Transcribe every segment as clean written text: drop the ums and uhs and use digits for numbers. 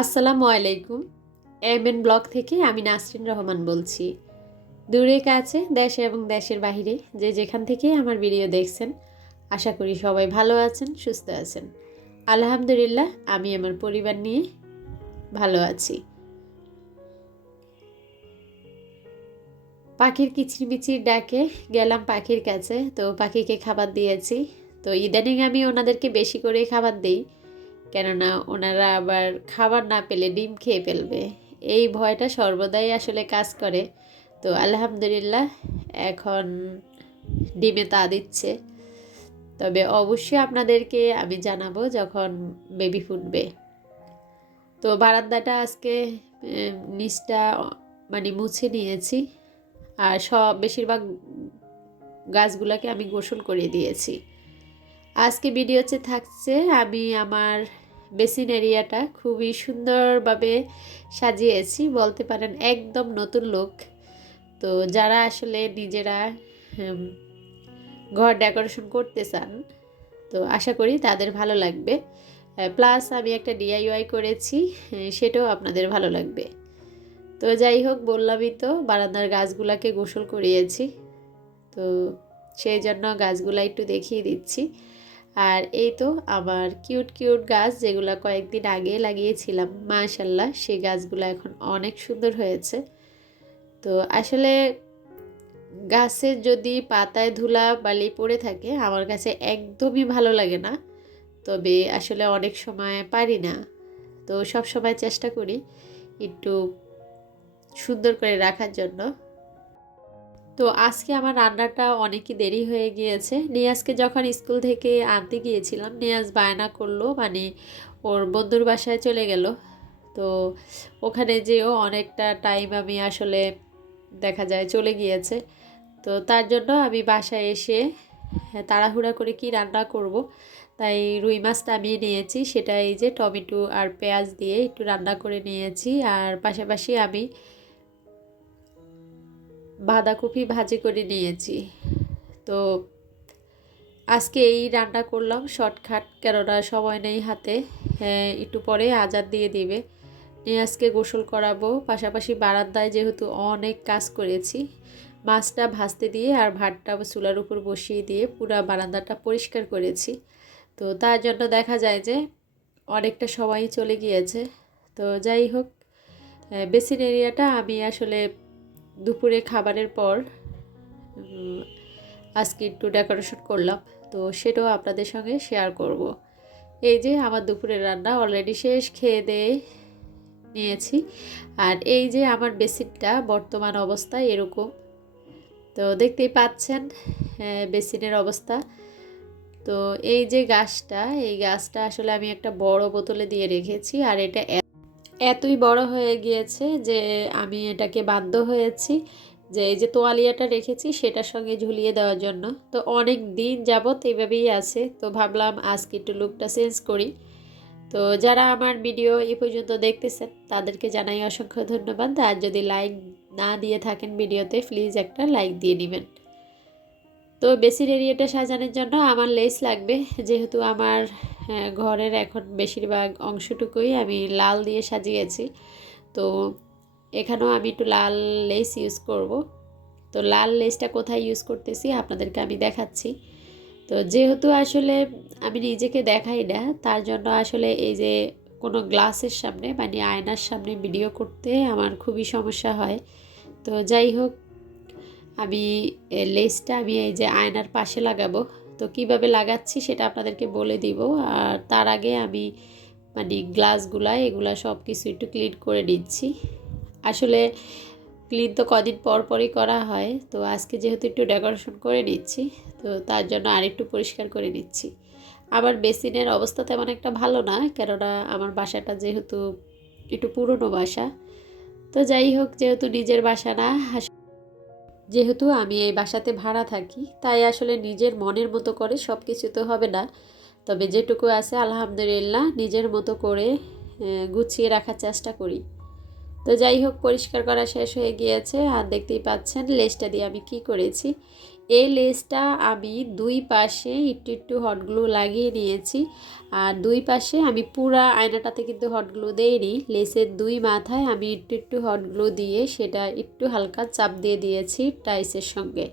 আসসালামু আলাইকুম। MN blog থেকে আমি নাসরিন রহমান বলছি। দূরে কাছে দেশে এবং দেশের বাহিরে যে যেখান থেকে আমার ভিডিও দেখছেন, আশা করি সবাই ভালো আছেন, সুস্থ আছেন। আলহামদুলিল্লাহ, আমি আমার পরিবার নিয়ে ভালো আছি। পাখির কিচিরমিচির ডাকে গেলাম পাখির কাছে, তো পাখিকে খাবার দিয়েছি। তো ইদানিং আমি ওনাদেরকে বেশি করে খাবার দিই, কেননা ওনারা আবার খাবার না পেলে ডিম খেয়ে ফেলবে, এই ভয়টা সর্বদাই আসলে কাজ করে। তো আলহামদুলিল্লাহ এখন ডিমে তা দিচ্ছে। তবে অবশ্যই আপনাদেরকে আমি জানাবো যখন বেবি ফুটবে। তো বারান্দাটা আজকে নিচটা মানে মুছে নিয়েছি, আর বেশিরভাগ গাছগুলোকে আমি গোসল করে দিয়েছি। আজকে ভিডিওতে থাকছে আমি আমার বেসিন এরিয়াটা খুবই সুন্দরভাবে সাজিয়েছি, বলতে পারেন একদম নতুন লুক। তো যারা আসলে নিজেরা ঘর ডেকোরেশন করতে চান, তো আশা করি তাদের ভালো লাগবে। প্লাস আমি একটা ডিআইওয়াই করেছি, সেটাও আপনাদের ভালো লাগবে। তো যাই হোক, বললামই তো বারান্দার গাছগুলাকে গোসল করিয়েছি, তো সেই জন্য গাছগুলা একটু দেখিয়ে দিচ্ছি। আর এই তো আমার কিউট কিউট গাছ, যেগুলো কয়েকদিন আগে লাগিয়েছিলাম, মাশাল্লাহ সেই গাছগুলো এখন অনেক সুন্দর হয়েছে। তো আসলে গাছের যদি পাতায় ধুলা বালি পড়ে থাকে আমার কাছে একদমই ভালো লাগে না। তবে আসলে অনেক সময় পারি না, তো সব সময় চেষ্টা করি একটু সুন্দর করে রাখার জন্য। তো আজকে আমার রান্নাটা অনেকই দেরি হয়ে গিয়েছে। নিয়াজকে যখন স্কুল থেকে আনতে গিয়েছিলাম, নিয়াজ বায়না করলো, মানে ওর বন্ধুর বাসায় চলে গেল। তো ওখানে যেও অনেকটা টাইম আমি আসলে দেখা যায় চলে গিয়েছে। তো তার জন্য আমি বাসায় এসে তাড়াহুড়া করে কি রান্না করব, তাই রুই মাছ নামিয়ে নিয়েছি। সেটা এই যে টমেটো আর পেঁয়াজ দিয়ে একটু রান্না করে নিয়েছি, আর পাশাপাশি আমি বাঁধাকপি ভাজি করে নিয়েছি। তো আজকে এই রান্না করলাম শর্টকাট, কেননা সময় নেই হাতে। একটু পরে আজান দিয়ে দিবে, নিয়ে আজকে গোসল করাবো। পাশাপাশি বারান্দায় যেহেতু অনেক কাজ করেছি, মাছটা ভাজতে দিয়ে আর ভাতটা চুলার উপর বসিয়ে দিয়ে পুরো বারান্দাটা পরিষ্কার করেছি। তো তার জন্য দেখা যায় যে অনেকটা সময় চলে গিয়েছে। তো যাই হোক, বেসিন এরিয়াটা আমি আসলে দুপুরে খাবারের পর আজকে একটু ডেকোরেশন করলাম, তো সেটাও আপনাদের সঙ্গে শেয়ার করব। এই যে আমার দুপুরের রান্না অলরেডি শেষ, খেয়ে দিয়ে নিয়েছি। আর এই যে আমার বেসিনটা বর্তমান অবস্থা এরকম, তো দেখতেই পাচ্ছেন বেসিনের অবস্থা। তো এই যে গাছটা, এই গাছটা আসলে আমি একটা বড় বোতলে দিয়ে রেখেছি, আর এটা এতই বড় হয়ে গিয়েছে যে আমি এটাকে বাধ্য হয়েছি যে এই যে তোয়ালিয়াটা রেখেছি সেটার সঙ্গে ঝুলিয়ে দেওয়ার জন্য। তো অনেক দিন যাবত এইভাবেই আছে, তো ভাবলাম আজকে একটু লুকটা চেঞ্জ করি। তো যারা আমার ভিডিও এই পর্যন্ত দেখতেছেন তাদেরকে জানাই অসংখ্য ধন্যবাদ। আর যদি লাইক না দিয়ে থাকেন ভিডিওতে, প্লিজ একটা লাইক দিয়ে নেবেন। তো বেসিন এরিয়াটা সাজানোর জন্য আমার লেস লাগবে, যেহেতু আমার ঘরের এখন বেশিরভাগ অংশটুকুই আমি লাল দিয়ে সাজিয়েছি। তো এখানেও আমি একটু লাল লেস ইউজ করব। তো লাল লেসটা কোথায় ইউজ করতেছি আপনাদেরকে আমি দেখাচ্ছি। তো যেহেতু আসলে আমি নিজেকে দেখাই না, তার জন্য আসলে এই যে কোনো গ্লাসের সামনে মানে আয়নার সামনে ভিডিও করতে আমার খুবই সমস্যা হয়। তো যাই হোক, আমি লেসটা আমি এই যে আয়নার পাশে লাগাবো। তো কিভাবে লাগাচ্ছি সেটা আপনাদেরকে বলে দিব। আর তার আগে আমি মানে গ্লাসগুলা এগুলা সব কিছু একটু ক্লিন করে নিচ্ছি। আসলে ক্লিন তো কদিন পর পরই করা হয়, তো আজকে যেহেতু একটু ডেকোরেশন করে নিচ্ছি, তো তার জন্য আরেকটু পরিষ্কার করে নিচ্ছি। আমার বেসিনের অবস্থা তেমন একটা ভালো না, কেননা আমার বাসাটা যেহেতু একটু পুরনো বাসা। তো যাই হোক, যেহেতু নিজের বাসা না, যেহেতু আমি এই বাসাতে ভাড়া থাকি, তাই আসলে নিজের মনের মতো করে সব কিছু তো হবে না। তবে যেটুকু আছে আলহামদুলিল্লাহ নিজের মতো করে গুছিয়ে রাখার চেষ্টা করি। তো যাই হোক, পরিষ্কার করা শেষ হয়ে গিয়েছে। আর দেখতেই পাচ্ছেন লেজটা দিয়ে আমি কি করেছি। এই লেসটা আমি দুই পাশে একটু একটু হট গ্লু লাগিয়ে নিয়েছি। আর দুই পাশে আমি পুরা আয়নাটাতে কিন্তু হট গ্লু দেইনি, লেসের দুই মাথায় আমি একটু একটু হট গ্লু দিয়ে সেটা একটু হালকা চাপ দিয়ে দিয়েছি টাইসের সঙ্গে।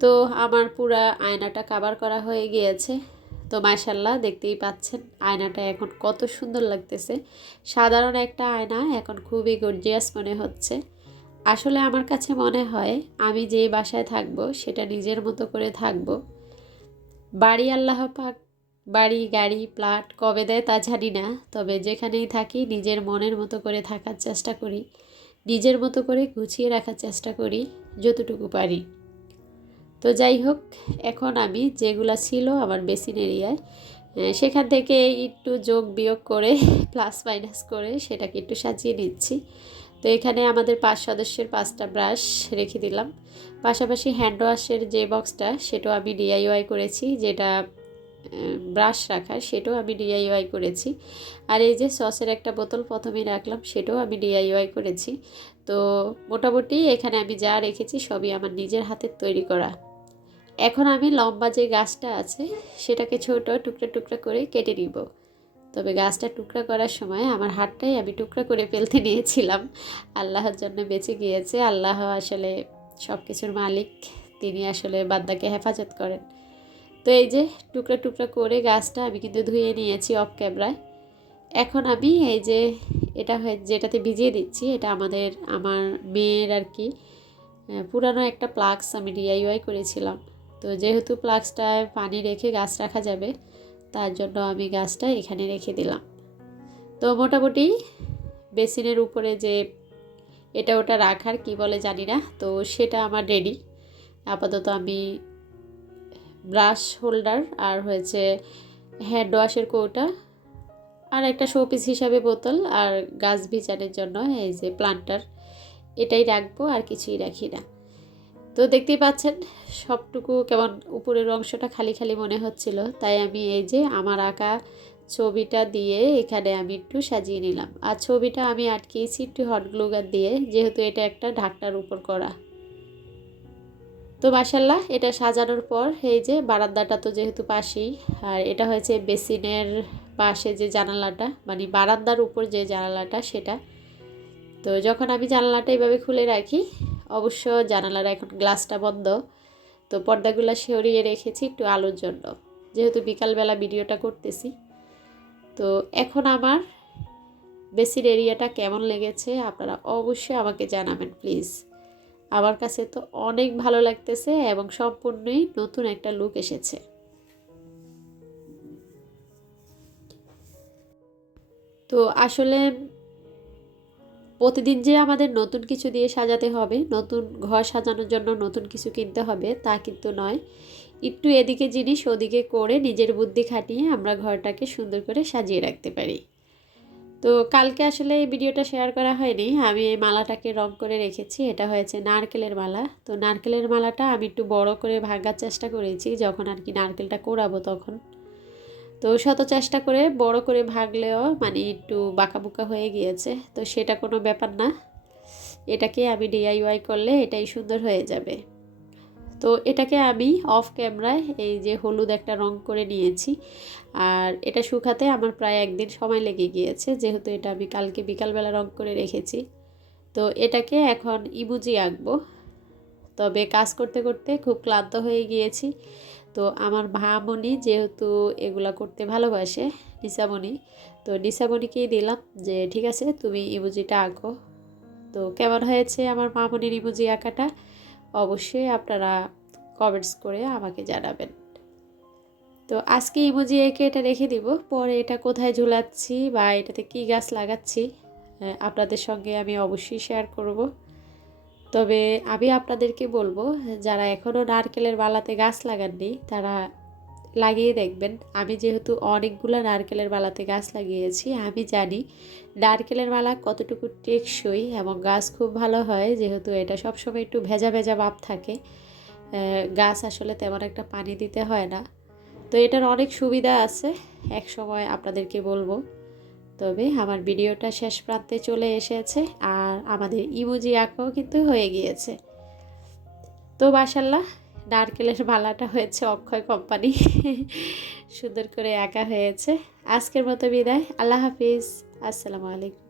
তো আমার পুরা আয়নাটা কভার করা হয়ে গিয়েছে। তো মাশাআল্লাহ দেখতেই পাচ্ছেন আয়নাটা এখন কত সুন্দর লাগতেছে। সাধারণ একটা আয়না এখন খুবই গর্জিয়াস মনে হচ্ছে। আসলে আমার কাছে মনে হয় আমি যে বাসায় থাকব সেটা নিজের মতো করে থাকব। বাড়ি আল্লাহ পাক বাড়ি গাড়ি প্লট কবে দেয় তা জানি না, তবে যেখানেই থাকি নিজের মনের মতো করে থাকার চেষ্টা করি, নিজের মতো করে গুছিয়ে রাখার চেষ্টা করি যতটুকু পারি। তো যাই হোক, এখন আমি যেগুলো ছিল আমার বেসিন এরিয়ায় সেখান থেকে একটু যোগ বিয়োগ করে প্লাস মাইনাস করে সেটাকে একটু সাজিয়ে নিচ্ছি। তো এখানে আমাদের 5 সদস্যের 5টা ব্রাশ রেখে দিলাম। পাশাপাশি হ্যান্ড ওয়াশের যে বক্সটা সেটাও আমি ডিআইওয়াই করেছি, যেটা ব্রাশ রাখার সেটাও আমি ডিআইওয়াই করেছি। আর এই যে সসের একটা বোতল প্রথমেই রাখলাম সেটাও আমি ডিআইওয়াই করেছি। তো মোটামুটি এখানে আমি যা রেখেছি সবই আমার নিজের হাতের তৈরি করা। এখন আমি লম্বা যে গাছটা আছে সেটাকে ছোট টুকরা টুকরা করে কেটে নিব। তবে গাছটা টুকরা করার সময় আমার হাতটাই আমি টুকরা করে ফেলতে নিয়েছিলাম। আল্লাহর জন্য বেঁচে গিয়েছে। আল্লাহ আসলে সব কিছুর মালিক, তিনি আসলে বান্দাকে হেফাজত করেন। তো এই যে টুকরা টুকরা করে গাছটা আমি কিন্তু ধুয়ে নিয়েছি অফ ক্যামেরায়। এখন আমি এই যে এটা যেটাতে ভিজিয়ে দিচ্ছি, এটা আমার মেয়ের আর কি পুরানো একটা প্লাক্স আমি ডিআইওয়াই করেছিলাম। তো যেহেতু প্লাক্সটায় পানি রেখে গাছ রাখা যাবে, তার জন্য আমি গাছটা এখানে রেখে দিলাম। তো মোটামুটি বেসিনের উপরে যে এটা ওটা রাখার কি বলে জানি না, তো সেটা আমার রেডি। আপাতত আমি ব্রাশ হোল্ডার আর হয়েছে হ্যান্ড ওয়াশের কৌটা আর একটা শোপিস হিসাবে বোতল আর গাছ ভিজানোর জন্য এই যে প্লান্টার, এটাই রাখবো, আর কিছুই রাখি না। তো দেখতেই পাচ্ছেন সবটুকু কেমন উপরের অংশটা খালি খালি মনে হচ্ছিল, তাই আমি এই যে আমার আঁকা ছবিটা দিয়ে এখানে আমি একটু সাজিয়ে নিলাম। আর ছবিটা আমি আটকিয়েছি একটু হট গ্লু গান দিয়ে, যেহেতু এটা একটা ঢাকনার উপর করা। তো মাশাআল্লাহ এটা সাজানোর পর এই যে বারান্দাটা তো যেহেতু পাশেই, আর এটা হয়েছে বেসিনের পাশে যে জানালাটা, মানে বারান্দার উপর যে জানালাটা সেটা। তো যখন আমি জানালাটা এইভাবে খুলে রাখি, অবশ্য জানালার এখন গ্লাসটা বন্ধ, তো পর্দাগুলো সরিয়ে রেখেছি একটু আলোর জন্য, যেহেতু বিকালবেলা ভিডিওটা করতেছি। তো এখন আমার বেসিন এরিয়াটা কেমন লেগেছে আপনারা অবশ্যই আমাকে জানাবেন প্লিজ। আমার কাছে তো অনেক ভালো লাগতেছে এবং সম্পূর্ণই নতুন একটা লুক এসেছে। তো আসলে প্রতিদিন যে আমাদের নতুন কিছু দিয়ে সাজাতে হবে, নতুন ঘর সাজানোর জন্য নতুন কিছু কিনতে হবে তা কিন্তু নয়। একটু এদিকে জিনিস ওদিকে করে নিজের বুদ্ধি খাটিয়ে আমরা ঘরটাকে সুন্দর করে সাজিয়ে রাখতে পারি। তো কালকে আসলে এই ভিডিওটা শেয়ার করা হয়নি, আমি এই মালাটাকে রং করে রেখেছি। এটা হয়েছে নারকেলের মালা। তো নারকেলের মালাটা আমি একটু বড় করে ভাঙার চেষ্টা করেছি, যখন আর কি নারকেলটা কোড়াবো তখন। তো শত চেষ্টা করে বড় করে ভাগলেও মানে একটু বাঁকাবুকা হয়ে গিয়েছে, তো সেটা কোনো ব্যাপার না। এটাকে আমি ডিআইওয়াই করলে এটাই সুন্দর হয়ে যাবে। তো এটাকে আমি অফ ক্যামেরায় এই যে হলুদ একটা রং করে নিয়েছি, আর এটা শুকাতে আমার প্রায় একদিন সময় লেগে গিয়েছে, যেহেতু এটা আমি কালকে বিকালবেলা রং করে রেখেছি। তো এটাকে এখন ইমোজি আঁকবো, তবে কাজ করতে করতে খুব ক্লান্ত হয়ে গিয়েছি। তো আমার ভামনি যেহেতু এগুলা করতে ভালোবাসে, নিসামণি, তো নিসামণিকেই দিলাম যে ঠিক আছে তুমি ইমোজিটা আঁকো। তো কেমন হয়েছে আমার মামনির ইমোজি আঁকাটা অবশ্যই আপনারা কমেন্টস করে আমাকে জানাবেন। তো আজকে ইমোজি এঁকে এটা রেখে দিব, পরে এটা কোথায় ঝুলাচ্ছি বা এটাতে কী গাছ লাগাচ্ছি আপনাদের সঙ্গে আমি অবশ্যই শেয়ার করব। তবে আমি আপনাদেরকে বলবো যারা এখনও নারকেলের বালাতে গাছ লাগাননি তারা লাগিয়ে দেখবেন। আমি যেহেতু অনেকগুলো নারকেলের বালাতে গাছ লাগিয়েছি, আমি জানি নারকেলের বালা কতটুকু টেকসই এবং গাছ খুব ভালো হয়, যেহেতু এটা সবসময় একটু ভেজা ভেজা ভাব থাকে, গাছ আসলে তেমন একটা পানি দিতে হয় না। তো এটার অনেক সুবিধা আছে, এক সময় আপনাদেরকে বলবো। তবে আমার ভিডিওটা শেষ প্রান্তে চলে এসেছে আর আমাদের ইমোজি আঁকাও কিন্তু হয়ে গিয়েছে। তো মাশাআল্লাহ নারকেলের মালাটা হয়েছে অক্ষয় কোম্পানি, সুন্দর করে আঁকা হয়েছে। আজকের মতো বিদায়, আল্লাহ হাফিজ, আসসালামু আলাইকুম।